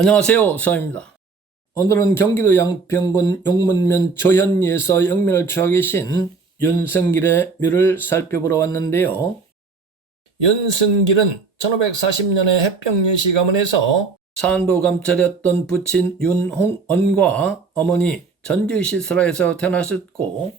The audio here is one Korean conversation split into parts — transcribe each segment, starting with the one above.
안녕하세요, 서입니다. 오늘은 경기도 양평군 용문면 조현리에서 영면을 취하고 계신 윤승길의 묘를 살펴보러 왔는데요. 윤승길은 1540년에 해평유시 가문에서 산도 감찰이었던 부친 윤홍언과 어머니 전주시설에서 태어나셨고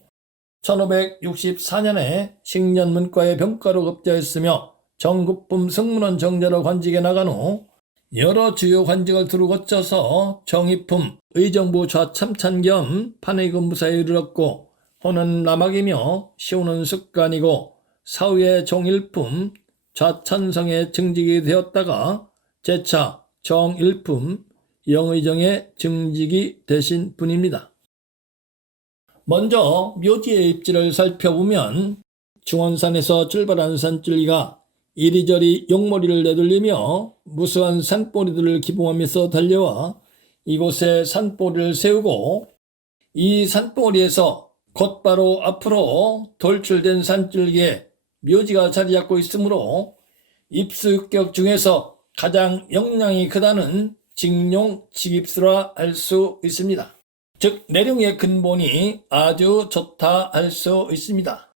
1564년에 식년문과의 병가로 급제했으며 정국품 승문원 정자로 관직에 나간 후 여러 주요 관직을 두루 거쳐서 정의품, 의정부 좌참찬 겸 판의근무사에 이르렀고 호는 남학이며 시호는 습관이고 사후에 종일품, 좌찬성에 증직이 되었다가 재차 정일품, 영의정에 증직이 되신 분입니다. 먼저 묘지의 입지를 살펴보면 중원산에서 출발한 산줄기가 이리저리 용머리를 내돌리며 무수한 산보리들을 기봉하면서 달려와 이곳에 산보리를 세우고 이 산보리에서 곧바로 앞으로 돌출된 산줄기에 묘지가 자리 잡고 있으므로 입수육격 중에서 가장 영향이 크다는 직룡직입수라 할 수 있습니다. 즉 내룡의 근본이 아주 좋다 할 수 있습니다.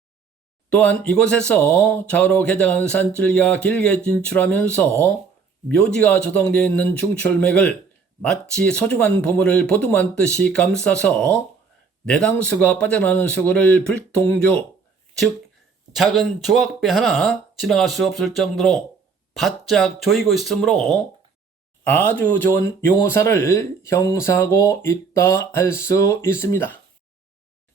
또한 이곳에서 좌우로 개장한 산줄기가 길게 진출하면서 묘지가 조성되어 있는 중출맥을 마치 소중한 보물을 보듬한 듯이 감싸서 내당수가 빠져나오는 수구를 불통주, 즉 작은 조각배 하나 지나갈 수 없을 정도로 바짝 조이고 있으므로 아주 좋은 용호사를 형성하고 있다 할 수 있습니다.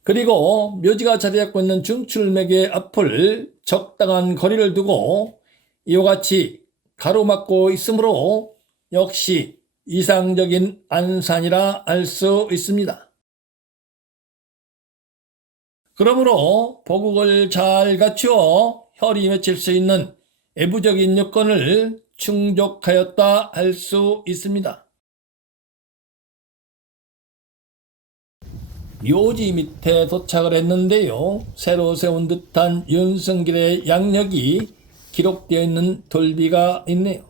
그리고 묘지가 자리 잡고 있는 중출맥의 앞을 적당한 거리를 두고 이와 같이 가로막고 있으므로 역시 이상적인 안산이라 할 수 있습니다. 그러므로 보국을 잘 갖추어 혈이 맺힐 수 있는 애부적인 요건을 충족하였다 할 수 있습니다. 묘지 밑에 도착을 했는데요. 새로 세운 듯한 윤승길의 양력이 기록되어 있는 돌비가 있네요.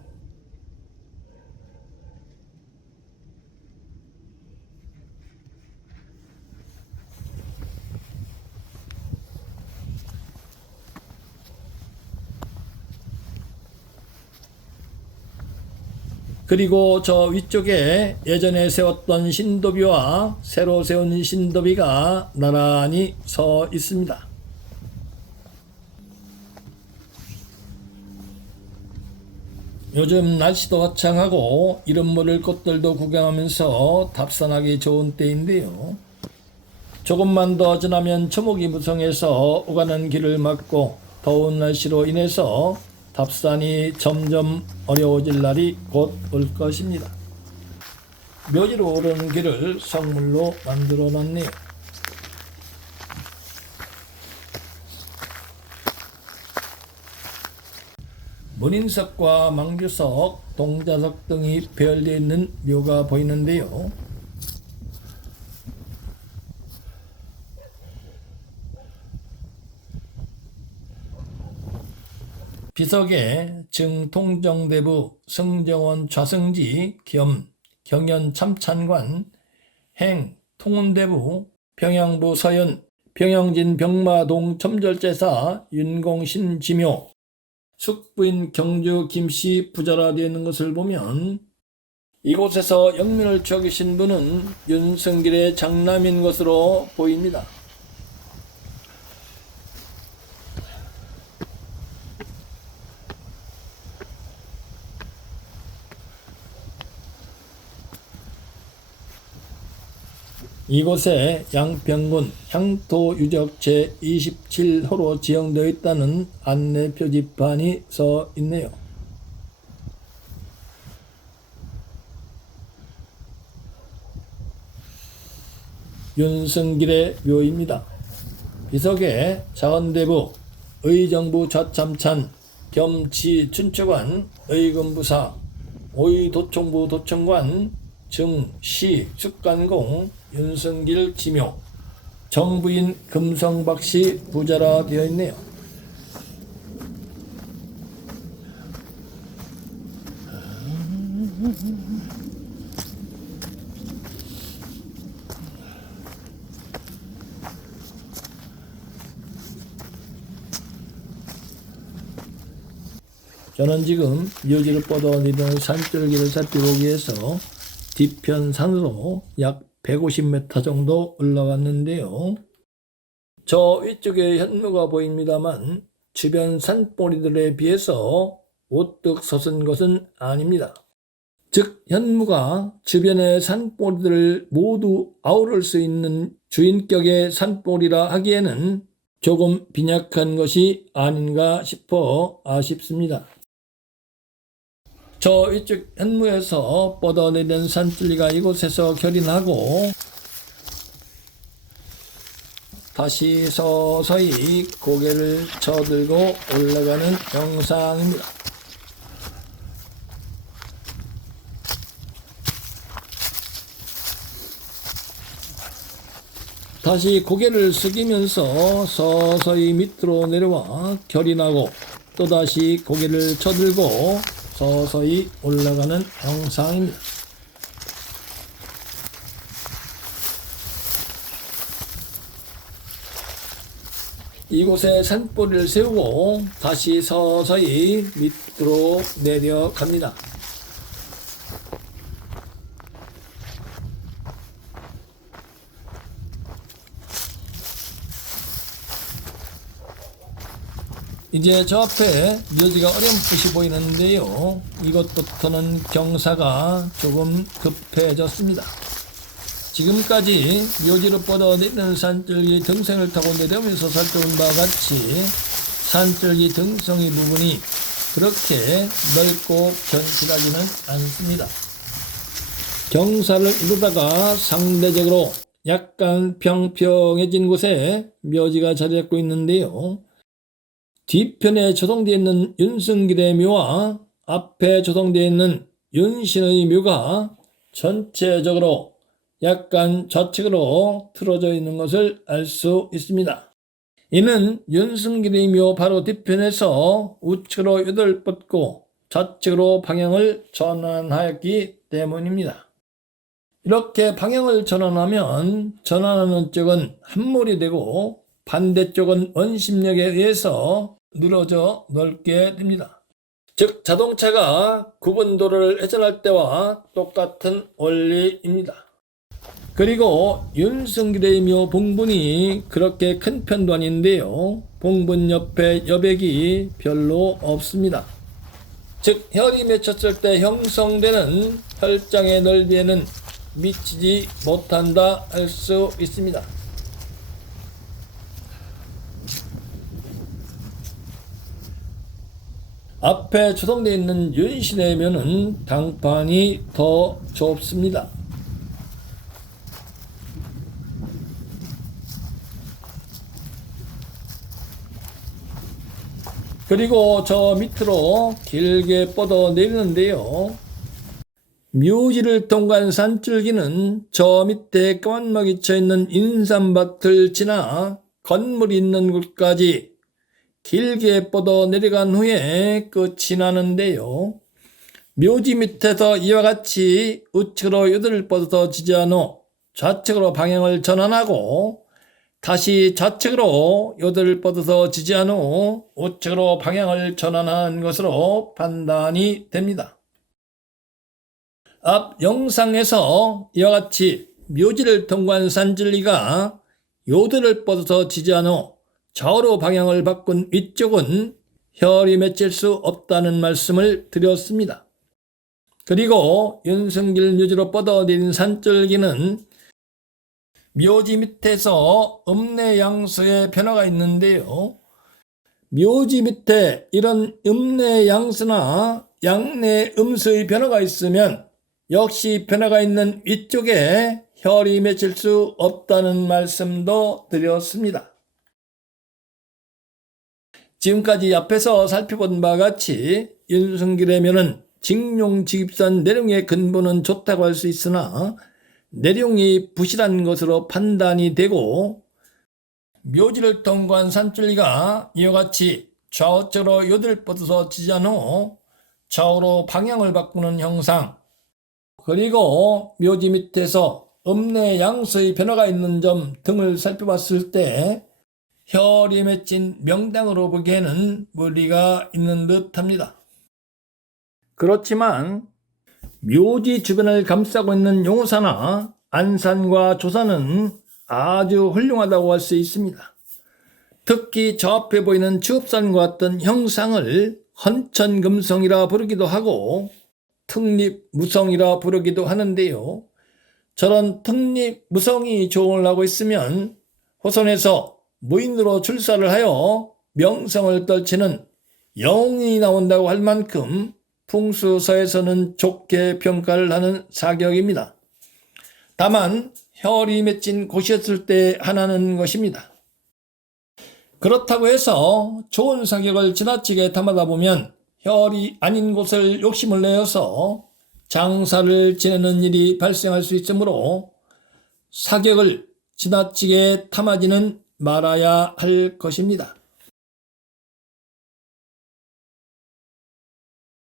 그리고 저 위쪽에 예전에 세웠던 신도비와 새로 세운 신도비가 나란히 서 있습니다. 요즘 날씨도 화창하고 이름 모를 꽃들도 구경하면서 답산하기 좋은 때인데요. 조금만 더 지나면 초목이 무성해서 오가는 길을 막고 더운 날씨로 인해서 답산이 점점 어려워질 날이 곧 올 것입니다. 묘지로 오르는 길을 성물로 만들어 놨네요. 문인석과 망주석, 동자석 등이 배열되어 있는 묘가 보이는데요. 비석에 증통정대부 승정원 좌승지 겸 경연 참찬관, 행 통운대부, 평양부 서연, 평양진 병마동 첨절제사 윤공신 지묘, 숙부인 경주 김씨 부자라 되어 있는 것을 보면 이곳에서 영면을 취하고 계신 분은 윤승길의 장남인 것으로 보입니다. 이곳에 양평군 향토유적 제27호로 지정되어 있다는 안내 표지판이 서 있네요. 윤승길의 묘입니다. 비석에 자원대부, 의정부 좌참찬, 겸치 춘추관, 의금부사, 오의도총부 도청관, 증시 숙관공, 윤승길 지묘, 정부인 금성박씨 부자라 되어 있네요. 저는 지금 묘지를 뻗어내리는 산줄기를 살펴보기 위해서 뒤편 산으로 약 150m 정도 올라왔는데요. 저 위쪽에 현무가 보입니다만 주변 산봉우리들에 비해서 우뚝 솟은 것은 아닙니다. 즉 현무가 주변의 산봉우리들을 모두 아우를 수 있는 주인격의 산봉우리라 하기에는 조금 빈약한 것이 아닌가 싶어 아쉽습니다. 저 위쪽 현무에서 뻗어내리는 산줄기가 이곳에서 결인하고 다시 서서히 고개를 쳐들고 올라가는 영상입니다. 다시 고개를 숙이면서 서서히 밑으로 내려와 결인하고 또다시 고개를 쳐들고 서서히 올라가는 영상입니다. 이곳에 산보리를 세우고 다시 서서히 밑으로 내려갑니다. 이제 저 앞에 묘지가 어렴풋이 보이는데요. 이것부터는 경사가 조금 급해졌습니다. 지금까지 묘지로 뻗어내리는 산줄기 등성을 타고 내려오면서 살펴본 바와 같이 산줄기 등성이 부분이 그렇게 넓고 견실하지는 않습니다. 경사를 이루다가 상대적으로 약간 평평해진 곳에 묘지가 자리 잡고 있는데요. 뒤편에 조성되어 있는 윤승길의 묘와 앞에 조성되어 있는 윤신의 묘가 전체적으로 약간 좌측으로 틀어져 있는 것을 알 수 있습니다. 이는 윤승길의 묘 바로 뒤편에서 우측으로 요들 뻗고 좌측으로 방향을 전환하였기 때문입니다. 이렇게 방향을 전환하면 전환하는 쪽은 함몰이 되고 반대쪽은 원심력에 의해서 늘어져 넓게 됩니다. 즉 자동차가 구분도로를 회전할 때와 똑같은 원리입니다. 그리고 윤승길의 묘 봉분이 그렇게 큰 편도 아닌데요. 봉분 옆에 여백이 별로 없습니다. 즉 혈이 맺혔을 때 형성되는 혈장의 넓이에는 미치지 못한다 할 수 있습니다. 앞에 조성되어 있는 윤신의 묘는 당판이 더 좁습니다. 그리고 저 밑으로 길게 뻗어 내리는데요. 묘지를 통과한 산줄기는 저 밑에 까만막이 쳐있는 인삼밭을 지나 건물이 있는 곳까지 길게 뻗어 내려간 후에 끝이 나는데요. 묘지 밑에서 이와 같이 우측으로 요들을 뻗어서 지지한 후 좌측으로 방향을 전환하고 다시 좌측으로 요들을 뻗어서 지지한 후 우측으로 방향을 전환한 것으로 판단이 됩니다. 앞 영상에서 이와 같이 묘지를 통과한 산줄기가 요들을 뻗어서 지지한 후 좌우로 방향을 바꾼 위쪽은 혈이 맺힐 수 없다는 말씀을 드렸습니다. 그리고 윤승길 묘지로 뻗어내린 산줄기는 묘지 밑에서 음내양수의 변화가 있는데요. 묘지 밑에 이런 음내양수나 양내음수의 변화가 있으면 역시 변화가 있는 위쪽에 혈이 맺힐 수 없다는 말씀도 드렸습니다. 지금까지 앞에서 살펴본 바와 같이 윤승길의 묘는 직룡직입선 내룡의 근본은 좋다고 할 수 있으나 내룡이 부실한 것으로 판단이 되고 묘지를 통과한 산줄기가 이와 같이 좌우쪽으로 요들 뻗어서 지지한 후 좌우로 방향을 바꾸는 형상, 그리고 묘지 밑에서 음내양수의 변화가 있는 점 등을 살펴봤을 때 혈이 맺힌 명당으로 보기에는 무리가 있는 듯 합니다. 그렇지만 묘지 주변을 감싸고 있는 용호사나 안산과 조사는 아주 훌륭하다고 할 수 있습니다. 특히 저 앞에 보이는 주읍산과 같은 형상을 헌천금성이라 부르기도 하고 특립무성이라 부르기도 하는데요. 저런 특립무성이 조언을 하고 있으면 호선에서 무인으로 출사를 하여 명성을 떨치는 영웅이 나온다고 할 만큼 풍수서에서는 좋게 평가를 하는 사격입니다. 다만 혈이 맺힌 곳이었을 때 하나는 것입니다. 그렇다고 해서 좋은 사격을 지나치게 탐하다 보면 혈이 아닌 곳을 욕심을 내어서 장사를 지내는 일이 발생할 수 있으므로 사격을 지나치게 탐하지는 말아야 할 것입니다.